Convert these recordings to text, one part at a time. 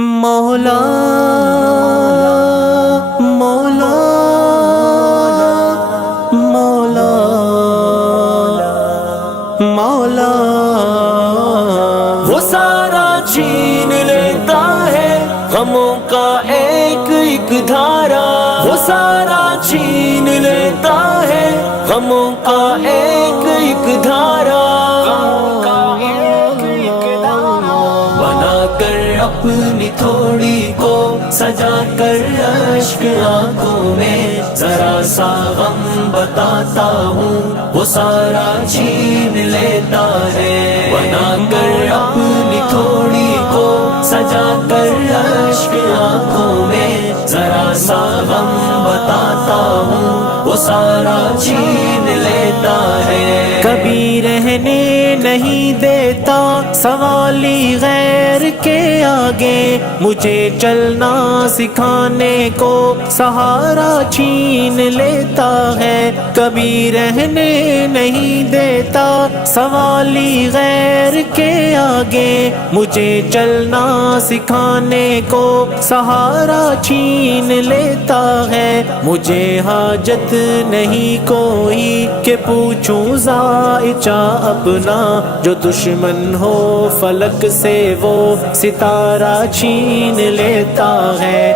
مولا مولا مولا مولا وہ سارا چھین لیتا ہے غموں کا ایک ایک دھارا، وہ سارا چھین لیتا ہے غموں کا ایک ایک دھارا، بنا کر اپنی تھوڑی کو سجا کر اشک آنکھوں میں ذرا سا غم بتاتا ہوں، وہ سارا چھین لیتا ہے، بنا کر اپنی تھوڑی کو سجا کر اشک آنکھوں میں ذرا سا غم بتاتا ہوں، وہ سارا چھین لیتا ہے۔ کبھی رہنے نہیں دیتا سوالی غیر کے آگے، مجھے چلنا سکھانے کو سہارا چھین لیتا ہے، کبھی رہنے نہیں دیتا سوالی غیر کے آگے، مجھے چلنا سکھانے کو سہارا چھین لیتا ہے، مجھے حاجت نہیں کوئی کہ پوچھوں ذائچہ اپنا، جو دشمن ہو فلک سے وہ ستارہ چھین لیتا ہے،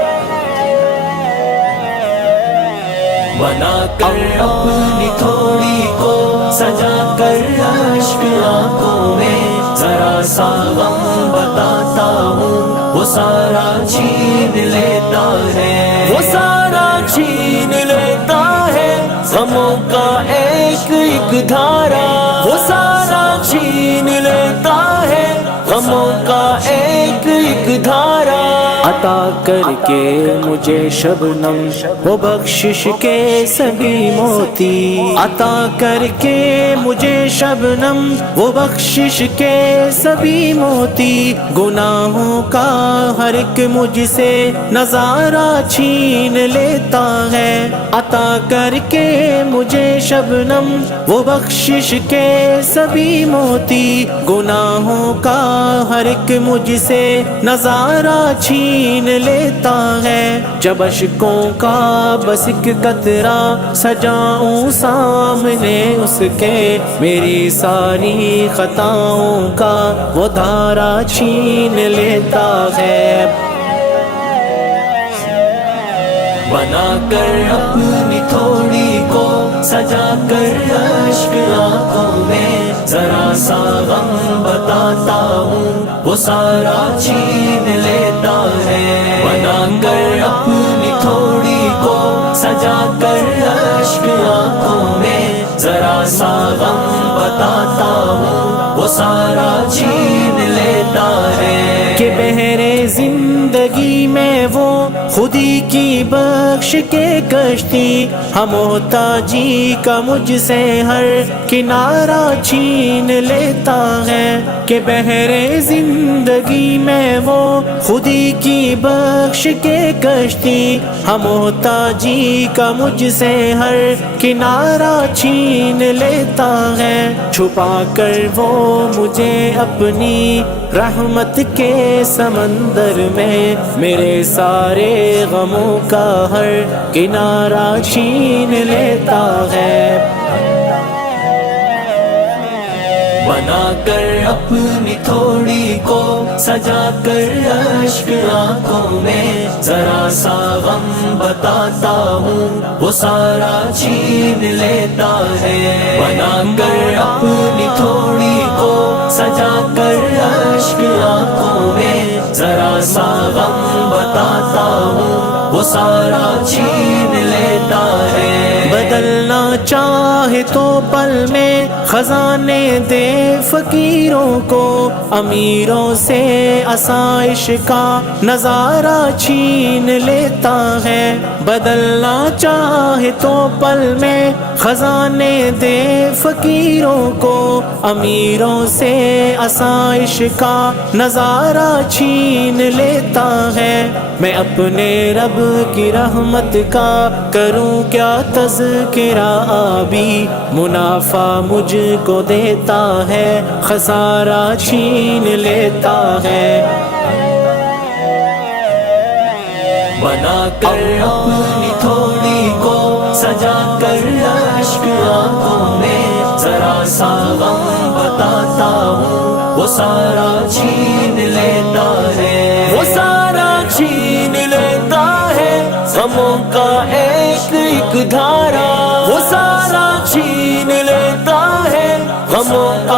بنا کر اپنی تھوڑی کو سجا کر اشک آنکھوں میں ذرا سا غم بتاتا ہوں، وہ سارا چھین لیتا ہے، وہ سارا چھین لیتا ہے غموں کا ایک ایک دھارا، وہ سارا چھین لیتا ہے غموں کا ایک ایک دھارا، عطا کر کے مجھے شبنم وہ بخشش کے سبھی موتی، عطا کر کے مجھے شبنم وہ بخشش کے سبھی موتی، گناہوں کا ہر ایک مجھ سے نظارہ چھین لیتا ہے، عطا کر کے مجھے شبنم وہ بخشش کے سبھی موتی، گناہوں کا ہر ایک مجھ سے نظارہ چھین لیتا ہے، جب اشکوں کا بس ایک قطرہ سجاؤں سامنے اس کے، میری ساری خطاؤں کا وہ دھارا چھین لیتا ہے، بنا کر اپنی تھوڑی کو سجا کر اشک آنکھوں میں ذرا سا غم بتاتا ہوں، وہ سارا چھین لیتا ہے، بنا کر اپنی تھوڑی کو سجا کر اشک آنکھوں میں ذرا سا غم بتاتا ہوں، وہ سارا چھین لیتا ہے، کہ بحر زندگی میں وہ خودی کی بخش کے کشتی، ہم محتاجی کا مجھ سے ہر کنارہ چھین لیتا ہے، کہ بحر زندگی میں وہ خودی کی بخش کے کشتی، ہم محتاجی کا مجھ سے ہر کنارہ چھین لیتا ہے، چھپا کر وہ مجھے اپنی رحمت کے سمندر میں میرے سارے غموں کا ہر کنارہ چھین لیتا ہے، بنا کر اپنی تھوڑی کو سجا کر اشک آنکھوں میں ذرا سا غم بتاتا ہوں، وہ سارا چھین لیتا ہے، بنا کر اپنی تھوڑی کو سجا کر اشک آنکھوں میں ذرا سا غم بتاتا ہوں، وہ سارا چھین لیتا ہے، بدلنا چاہے تو پل میں خزانے دے فقیروں کو، امیروں سے آسائش کا نظارہ چھین لیتا ہے، بدلنا چاہے تو پل میں خزانے دے فقیروں کو، امیروں سے آسائش کا نظارہ چھین لیتا ہے، میں اپنے رب کی رحمت کا کروں کیا تذکرہ، آبی منافع مجھ کو دیتا ہے، خسارہ چھین لیتا ہے، بنا کر اپنی تھوڑی کو سجا کر اشک آنکھوں میں ذرا سا غم بتاتا ہوں وہ سارا چھین لیتا ہے وہ سارا چھین لیتا ہے غموں کا ایک ایک دھارا وہ سارا چھین لیتا ہے غموں کا